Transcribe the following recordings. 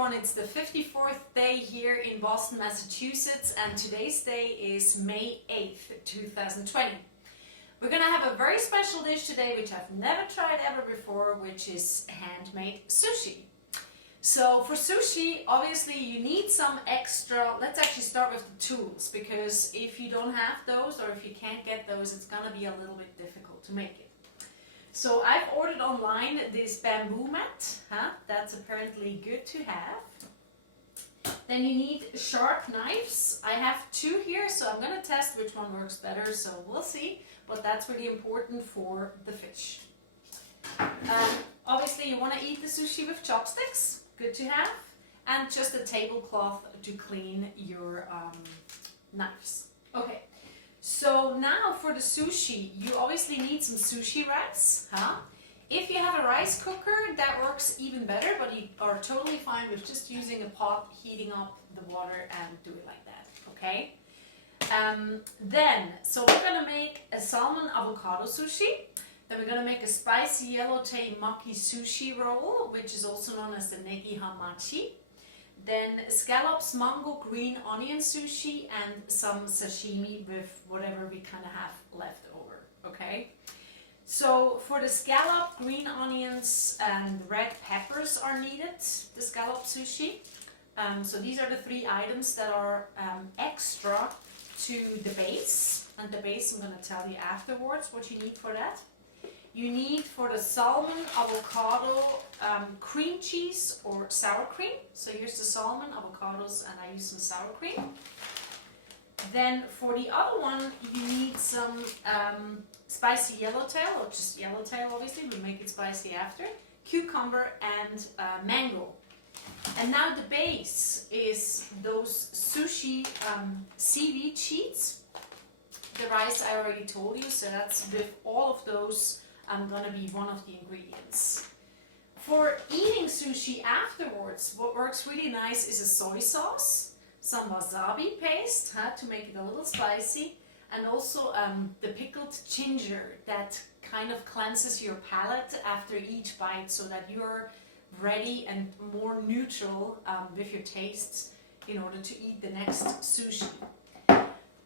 everyone, it's the 54th day here in Boston, Massachusetts, and today's day is May 8th, 2020. We're going to have a very special dish today which I've never tried ever before, which is handmade sushi. So for sushi, obviously you need some extra. Let's actually start with the tools, because if you don't have those or if you can't get those, it's going to be a little bit difficult to make it. So I've ordered online this bamboo mat, that's apparently good to have. Then you need sharp knives. I have two here, so I'm going to test which one works better, so we'll see. But that's really important for the fish. Obviously you want to eat the sushi with chopsticks, good to have. And just a tablecloth to clean your knives. Okay. So now for the sushi, you obviously need some sushi rice. If you have a rice cooker, that works even better, but you are totally fine with just using a pot, heating up the water and do it like that, okay? So we're going to make a salmon avocado sushi. Then we're going to make a spicy yellowtail Maki sushi roll, which is also known as the Negi Hamachi. Then scallops, mango, green onion sushi, and some sashimi with whatever we kind of have left over, okay? So for the scallop, green onions and red peppers are needed, the scallop sushi. So these are the three items that are extra to the base. And the base I'm going to tell you afterwards what you need for that. You need for the salmon, avocado, cream cheese or sour cream. So here's the salmon, avocados, and I use some sour cream. Then for the other one, you need some spicy yellowtail, or just yellowtail obviously, we'll make it spicy after, cucumber and mango. And now the base is those sushi seaweed sheets. The rice I already told you, so that's with all of those going to be one of the ingredients. For eating sushi afterwards, what works really nice is a soy sauce, some wasabi paste to make it a little spicy, and also the pickled ginger that kind of cleanses your palate after each bite so that you're ready and more neutral with your tastes in order to eat the next sushi.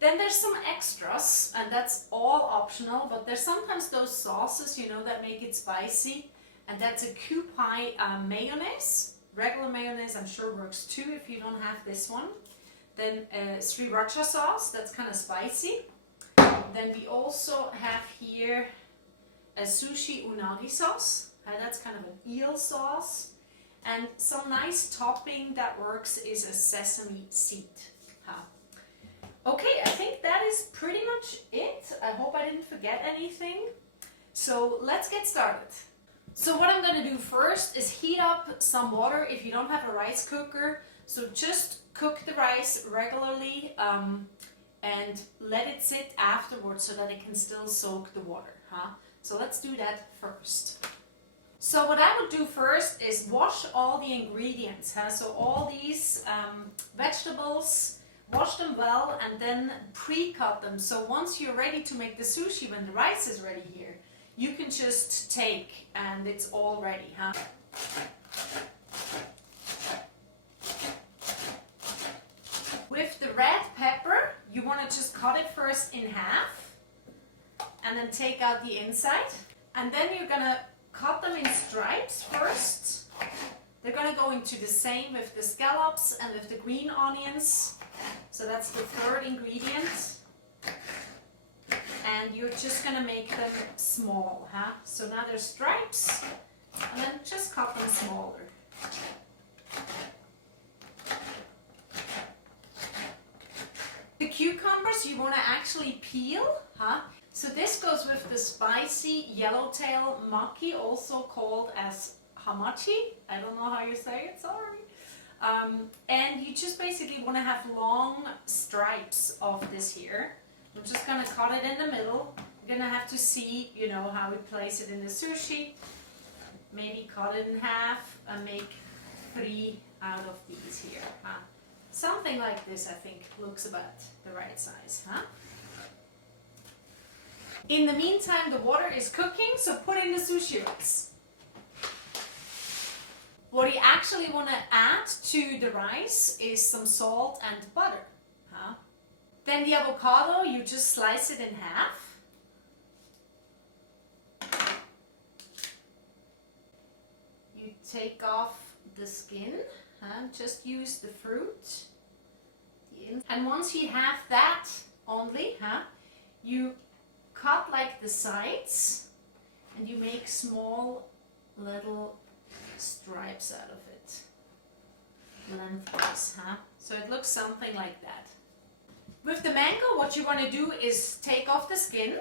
Then there's some extras, and that's all optional, but there's sometimes those sauces, you know, that make it spicy, and that's a Kewpie mayonnaise. Regular mayonnaise I'm sure works too if you don't have this one. Then sriracha sauce, that's kind of spicy. Then we also have here a sushi unagi sauce, that's kind of an eel sauce. And some nice topping that works is a sesame seed. Okay, I think that is pretty much it. I hope I didn't forget anything. So let's get started. So what I'm going to do first is heat up some water if you don't have a rice cooker. So just cook the rice regularly and let it sit afterwards so that it can still soak the water. So let's do that first. So what I would do first is wash all the ingredients. So all these vegetables, wash them well and then pre-cut them. So once you're ready to make the sushi, when the rice is ready here, you can just take and it's all ready. With the red pepper, you want to just cut it first in half and then take out the inside. And then you're going to cut them in stripes first. They're going to go into the same with the scallops and with the green onions. So that's the third ingredient. And you're just going to make them small. So now they're stripes, and then just cut them smaller. The cucumbers you want to actually peel. So this goes with the spicy yellowtail Maki, also called as Hamachi. I don't know how you say it, sorry. And you just basically want to have long stripes of this here. I'm just going to cut it in the middle. You're going to have to see, you know, how we place it in the sushi. Maybe cut it in half and make 3 out of these here. Something like this, I think, looks about the right size. In the meantime, the water is cooking, so put in the sushi rice. What you actually want to add to the rice is some salt and butter. Then the avocado, you just slice it in half. You take off the skin, just use the fruit. And once you have that only, you cut like the sides and you make small little stripes out of it, lengthwise, so it looks something like that. With the mango, what you want to do is take off the skin,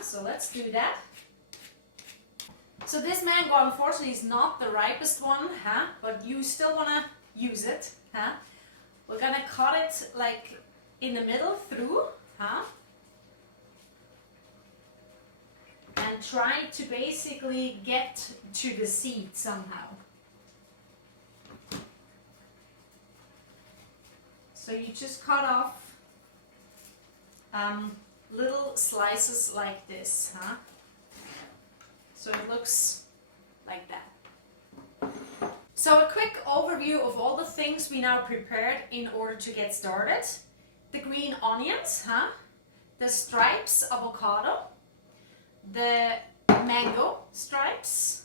so let's do that. So this mango unfortunately is not the ripest one, but you still want to use it. We're gonna cut it like in the middle through, and try to basically get to the seed somehow. So you just cut off little slices like this, so it looks like that. So a quick overview of all the things we now prepared in order to get started. The green onions, the stripes avocado, the mango stripes,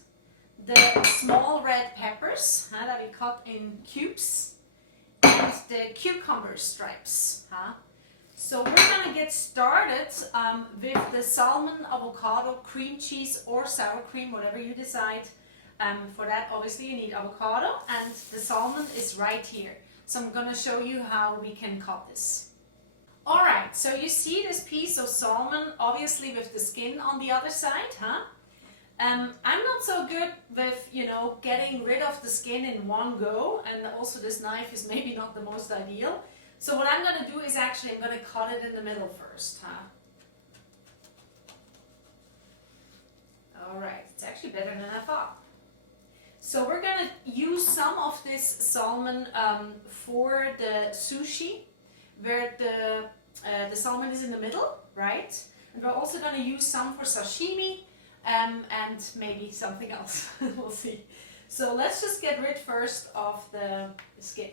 the small red peppers that we cut in cubes, and the cucumber stripes. So we're gonna get started with the salmon, avocado, cream cheese or sour cream, whatever you decide. For that, obviously, you need avocado, and the salmon is right here. So I'm gonna show you how we can cut this. All right, so you see this piece of salmon, obviously with the skin on the other side, I'm not so good with, getting rid of the skin in one go, and also this knife is maybe not the most ideal. So what I'm gonna do is actually, I'm gonna cut it in the middle first, All right, it's actually better than I thought. So we're gonna use some of this salmon for the sushi, where the salmon is in the middle, right? And we're also gonna use some for sashimi and maybe something else. We'll see. So let's just get rid first of the skin.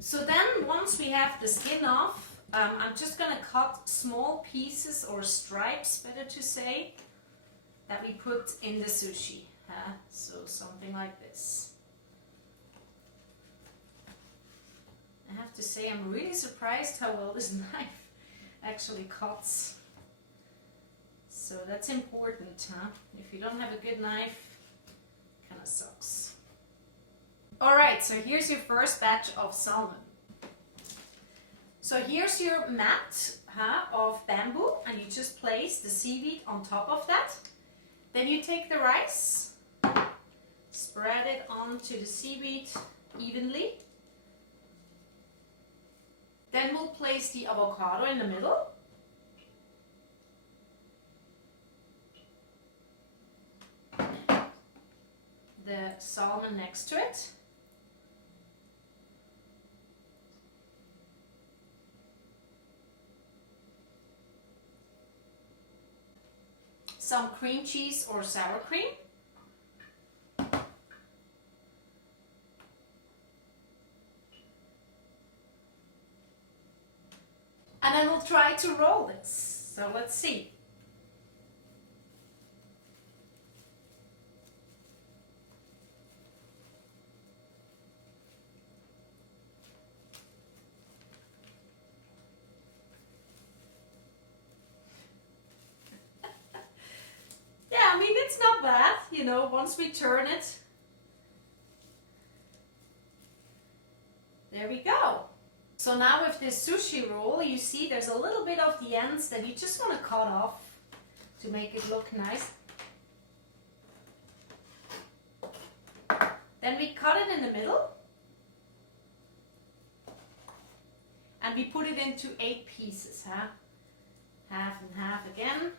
So then once we have the skin off, I'm just going to cut small pieces or stripes, better to say, that we put in the sushi. So something like this. I have to say I'm really surprised how well this knife actually cuts. So that's important. If you don't have a good knife, it kind of sucks. Alright, so here's your first batch of salmon. So here's your mat of bamboo, and you just place the seaweed on top of that. Then you take the rice, spread it onto the seaweed evenly. Then we'll place the avocado in the middle. The salmon next to it. Some cream cheese or sour cream. And then we'll try to roll this. So let's see. I mean, it's not bad, once we turn it. There we go. So now with this sushi roll, you see there's a little bit of the ends that you just want to cut off to make it look nice. Then we cut it in the middle. And we put it into 8 pieces, half and half again.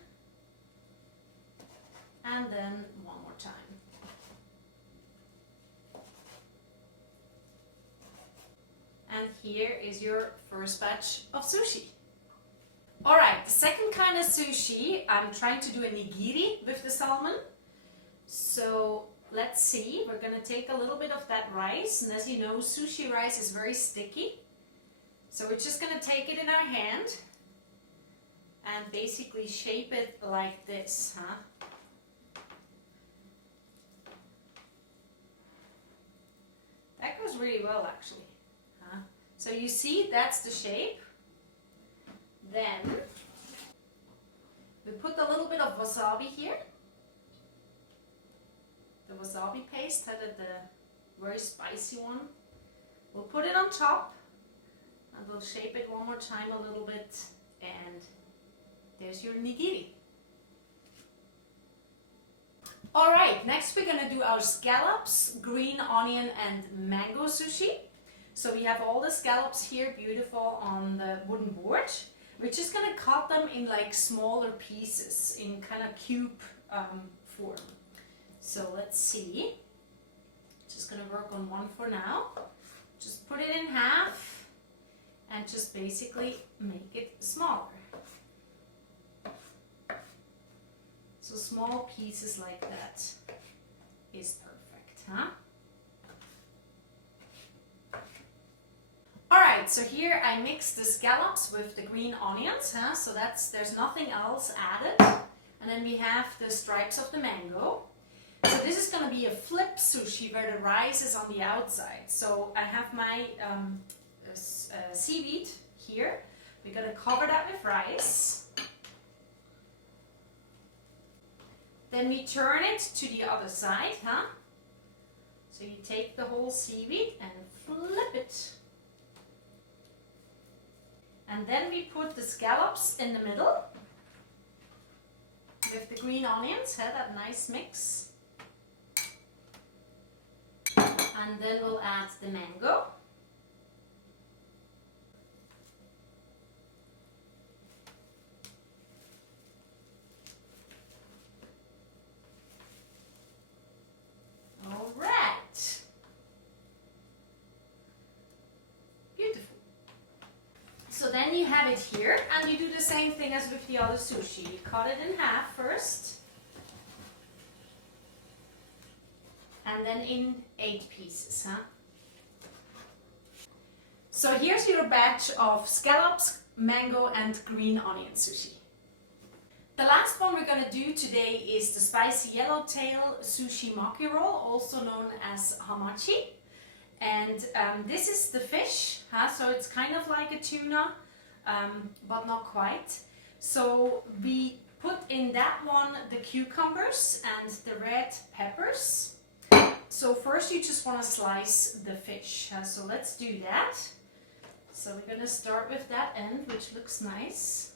And then one more time. And here is your first batch of sushi. Alright, the second kind of sushi, I'm trying to do a nigiri with the salmon. So let's see, we're going to take a little bit of that rice, and as you know, sushi rice is very sticky. So we're just going to take it in our hand and basically shape it like this, huh? That goes really well actually, huh? So you see, that's the shape. Then we put a little bit of wasabi here. The wasabi paste, the very spicy one. We'll put it on top and we'll shape it one more time a little bit, and there's your nigiri. Alright, next we're going to do our scallops, green onion and mango sushi. So we have all the scallops here, beautiful, on the wooden board. We're just going to cut them in like smaller pieces, in kind of cube form. So let's see. Just going to work on one for now. Just put it in half and just basically make it smaller. So small pieces like that is perfect, huh? Alright, so here I mixed the scallops with the green onions, huh? So there's nothing else added. And then we have the stripes of the mango. So this is going to be a flip sushi where the rice is on the outside. So I have my seaweed here. We're going to cover that with rice. Then we turn it to the other side, huh? So you take the whole seaweed and flip it. And then we put the scallops in the middle with the green onions, that nice mix. And then we'll add the mango. All right. Beautiful. So then you have it here, and you do the same thing as with the other sushi. You cut it in half first, and then in 8 pieces, huh? So here's your batch of scallops, mango, and green onion sushi. The last one we're going to do today is the spicy yellowtail sushi maki roll, also known as hamachi. And this is the fish, huh? So it's kind of like a tuna, but not quite. So we put in that one the cucumbers and the red peppers. So first you just want to slice the fish, huh? So let's do that. So we're going to start with that end, which looks nice.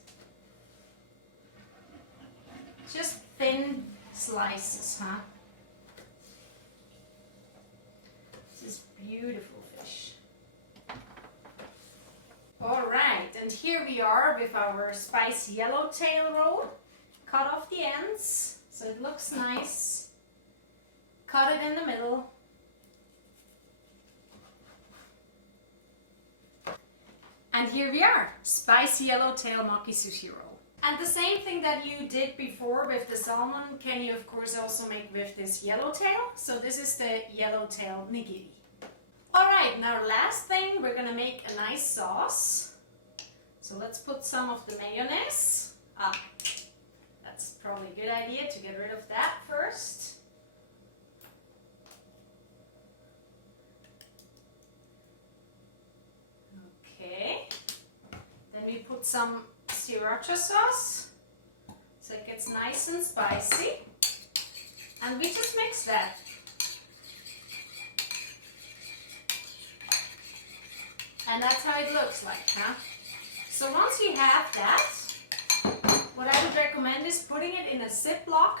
Just thin slices, huh? This is beautiful fish. Alright, and here we are with our spicy yellowtail roll. Cut off the ends so it looks nice. Cut it in the middle. And here we are, spicy yellowtail maki sushi roll. And the same thing that you did before with the salmon can you of course also make with this yellowtail. So this is the yellowtail nigiri. Alright, now last thing, we're going to make a nice sauce. So let's put some of the mayonnaise. That's probably a good idea to get rid of that first. Okay. Then we put some sriracha sauce, so it gets nice and spicy, and we just mix that. And that's how it looks like, huh? So once you have that, what I would recommend is putting it in a Ziploc,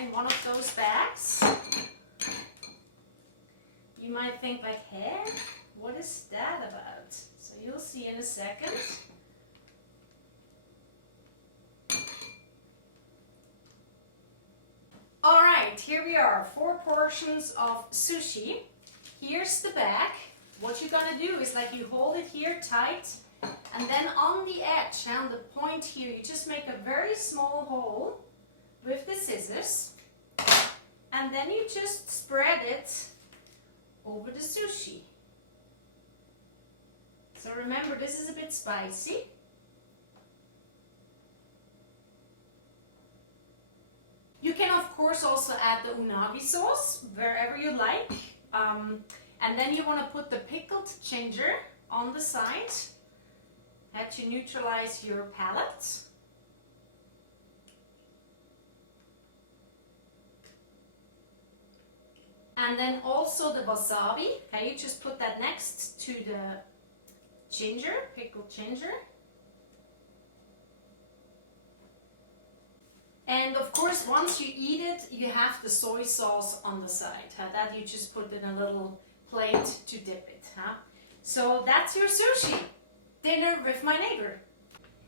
in one of those bags. You might think like, hey, what is that about? So you'll see in a second. Alright, here we are, 4 portions of sushi. Here's the bag. what you're gonna do is like you hold it here tight, and then on the edge, on the point here, you just make a very small hole with the scissors, and then you just spread it over the sushi. So remember, this is a bit spicy. You can of course also add the unagi sauce wherever you like. And then you want to put the pickled ginger on the side to neutralize your palate. And then also the wasabi. Okay, you just put that next to the ginger, pickled ginger. And of course, once you eat it, you have the soy sauce on the side. That you just put in a little plate to dip it. So that's your sushi. Dinner with my neighbor.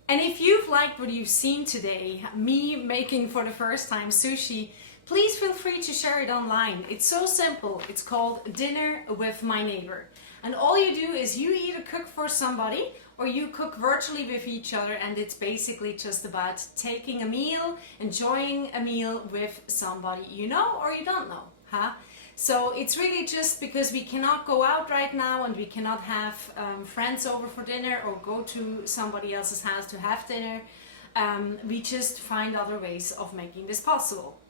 And if you've liked what you've seen today, me making for the first time sushi, please feel free to share it online. It's so simple. It's called Dinner with My Neighbor. And all you do is you either cook for somebody or you cook virtually with each other, and it's basically just about taking a meal, enjoying a meal with somebody you know or you don't know. So it's really just because we cannot go out right now and we cannot have friends over for dinner or go to somebody else's house to have dinner. We just find other ways of making this possible.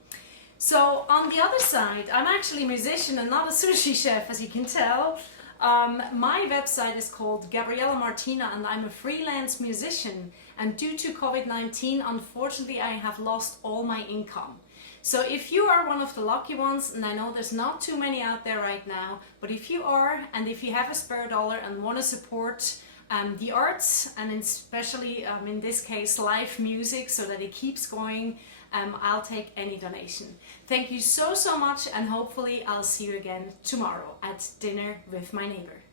So on the other side, I'm actually a musician and not a sushi chef, as you can tell. My website is called Gabriella Martina, and I'm a freelance musician, and due to COVID-19, unfortunately, I have lost all my income. So if you are one of the lucky ones, and I know there's not too many out there right now, but if you are, and if you have a spare dollar and want to support the arts, and especially in this case live music, so that it keeps going, I'll take any donation. Thank you so much, and hopefully I'll see you again tomorrow at Dinner with My Neighbor.